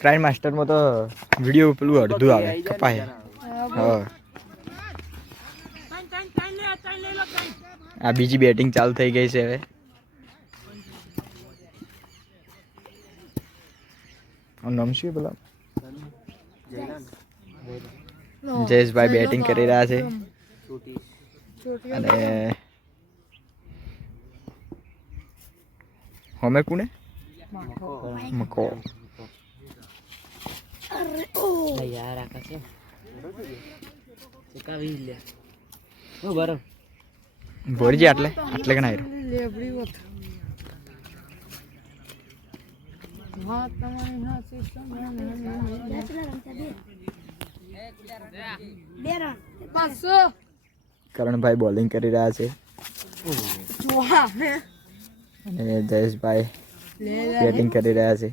Crime માસ્ટરમાં તો video પેલું અડધું આવે કપાય. હા આ બીજી બેટિંગ ચાલુ થઈ ગઈ છે હવે. નામ શું પેલા જયેશભાઈ બેટિંગ કરી રહ્યા છે અને હમે કોને મકો યાર આકાશ ચકાવી લે ઓ બરો બોરજી આટલે કણા આવ્યો લેબડી વત હા તમારી હા સિસ્ટમ કરણભાઈ બોલિંગ કરી રહ્યા છે અને જયેશભાઈ બેટિંગ કરી રહ્યા છે.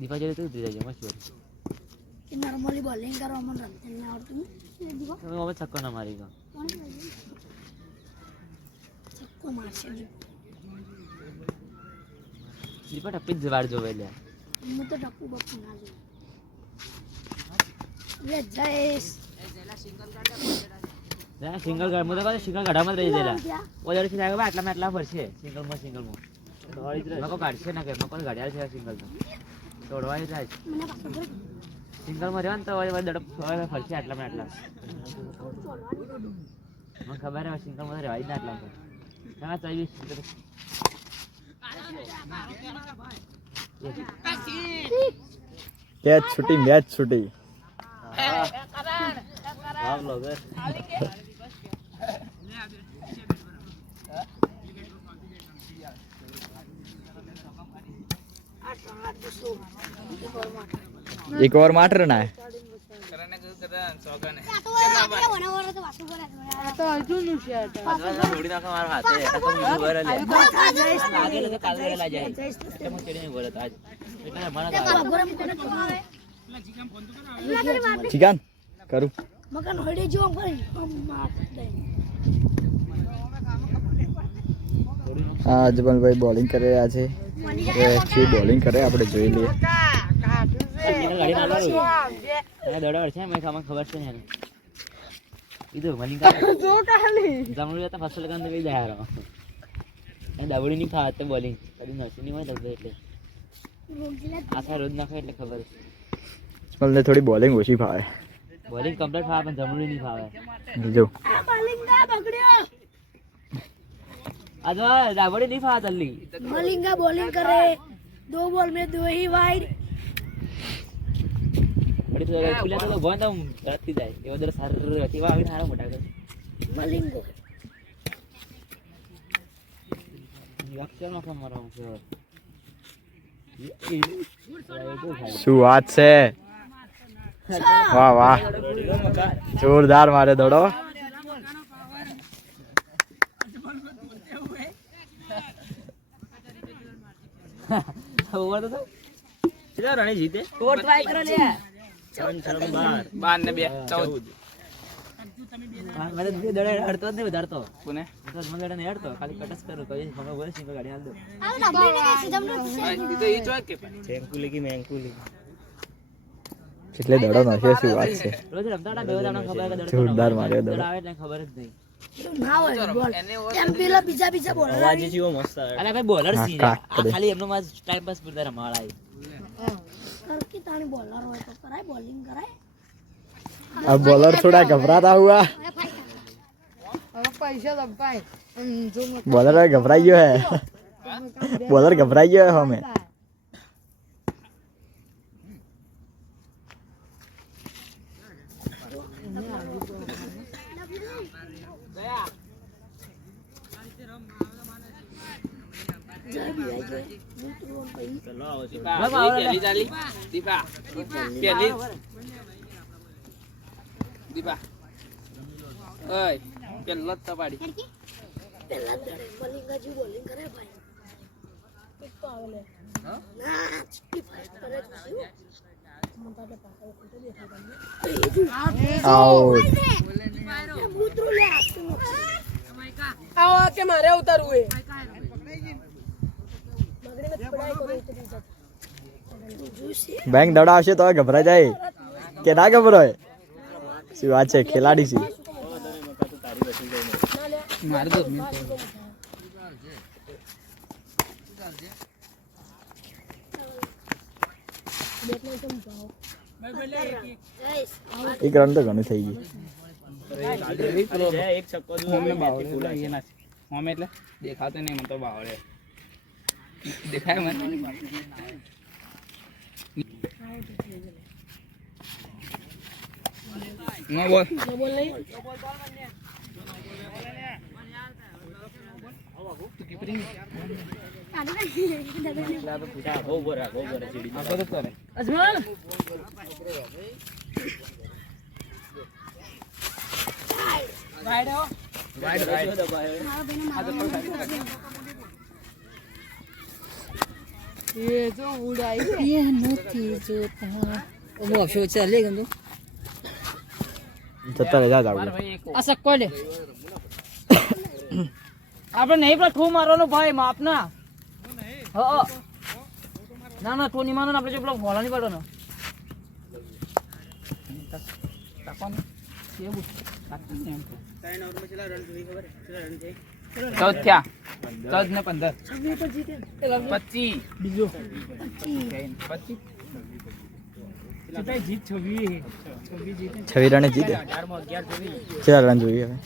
दीपा जो तो दे जाए मत कि नॉर्मली बॉलिंग करो मन रनते नहीं आवड़ती दीपा तो वो छक्का ना मारेगा छक्को मार से दीपा टप्पी जवार जो वेले मैं तो टप्पू बप्पू ना जो ले जयेश सिंगल गार्ड मुझे का सिंगल गाड़ा मत रही देला वो जरा सिंगल में आटला फरसे सिंगल में मको गाड़ी से ना के मको गाड़ी से सिंगल में तोड़वाई जाए सिंगल में रहन तो वो दड़प फरसे आटला में आटला મને ખબર હે સિંગલ માં રહેવાય ના આટલા પર હા 24 मैच छुटी आप लोग एक और माटर ना है તો હજુ નું છે થોડી નાખો મારા હાથે તો બીજું વર લે લાગે તો કાલ વેલા જાય એટલે હું ચડીને બોલત આજ એટલે મને चिकन करूँ मकान होड़े जो हम करें हम मार दे जबल भाई बॉलिंग करे आज है अच्छी बॉलिंग करे આપણે જોઈ લઈએ ગાડી ના લાવો એ દડા છે મે ખબર છે ને इधर मलिंगा જો કાલી જમણું તો ફસલ કાંદ બે જાય રો એ દાવડી ની ખાતે બોલિંગ કદી નસી માં દબે એટલે આખા રોજ નાખે એટલે ખબર મને થોડી બોલિંગ ઓછી ફાવે બોલિંગ કમ્પ્લીટ ફાવે પણ જમણું નહીં ફાવે જો मलिंगा बगड़ियो આજો દાવડી નહીં ફાવે જલ્દી मलिंगा बॉलिंग करे 2 बॉल में 2 ही वाइड બડી તો ખુલ્યા તો બંધ આમ રાતી જાય એ વદર સાર હતી વા આવી સારા મોટા કર मलिंगो અક્ષર માં મારો છે શું વાત છે વાહ વાહ જોરદાર મારે દોડો ઓવર તો કેટલા રન જીતે કોટ ટ્રાય કરો લે 12 ને 2 14 મને બે દડે હડતો જ નહીં વધારતો કોને તો મને દડે નહીં હડતો ખાલી કટસ કરું કઈ મને બોલે સિંગલ ગાડી હાલ દો अब ना बॉलिंग कैसे जमनो તો ઈ ચોક કે મેંકુલી એટલે દડો નાખ્યો શું વાત છે રોજ રમતા બે દાણા ખબર કે દડો જોરદાર માર્યો દડો આવે એટલે ખબર જ નહીં ना हो बॉल एम पेला बीजा बोल અવાજ જીવો મસ્ત અરે ભાઈ બોલર સી આ ખાલી એમનો માં ટાઈમ પાસ પર રમાડાય कर की तानी बॉलर हो तो कराय बॉलिंग कराय अब बॉलर थोड़ा घबराता हुआ હવે પૈસા દબાય જો बॉलर घबराई गयो है बॉलर घबराई गयो है हमें દીપા ઓય પેલો જ તપાડી પહેલા દડે મલિંગાજી બોલિંગ કરે ભાઈ એક તો આવે લે ના ચીટી ફાસ્ટ કરે છે મોટા કે પાછળ ફોટો દેખાય તમને આઉટ મૂત્રો લે આસ્તો આવો કે મારે ઉતારવું એ બગડીને પડાઈ કરો ઉતરી જતો જોશે બેંક દડા આવશે તો ગભરાઈ જાય કે ના ગભરાય શું વાત છે ખેલાડી છે માર દો બેટને કેમ જાઓ ગાઈસ એક રન તો ઘણું થઈ ગયું એક છક્કો જો હોમે બાવળે એના હોમે એટલે દેખાતો નહીં મને તો બાવળે દેખાય મને નો બોલ બોલ નહીં અજમલ વાઈડ એ તો ઉડાઈ ये નથી જોતા ઓમો શો ચાલે ગંદુ જતા રહે જા જાવ આ સક્કો લે આપણે નહીં પણ ઠો મારવાનો ભાઈ માપના હો ના ના ઠો નહીં મારવાનો આપણે જે પેલો ભોળા નહીં પાડવાનો ચૌદ થયા 14 ને 15 25 બીજો 25 જીત 26 રને જીતે 4 રન જોઈએ હવે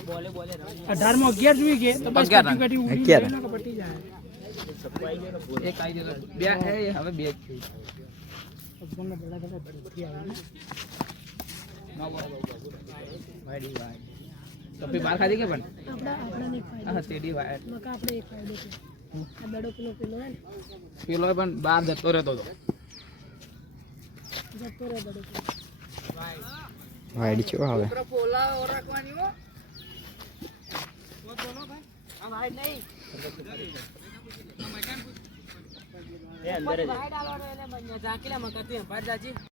18 માં 11 જોઈ કે તો બસ કટી ઉડી 11 ને પટી જાય એક આઈ ગયો બે હે હવે બે જ છે અજમલનો બડા બડા પડી આવે ને વાડી તો પે બાર ખાધી કે પણ આપડા ને ખાઈ હા તેડી વાય મકા આપણે એક ખાઈ દે આ બડો પેલો હે ને પેલો પણ બહાર જતો રહેતો હતો જતો રે બડો વાઈડ છો હવે પોલા રાખવાની હો એ અંદર જ ડાળવાનો એટલે બંને ઝાંકીલા મકા તું બહાર જાજી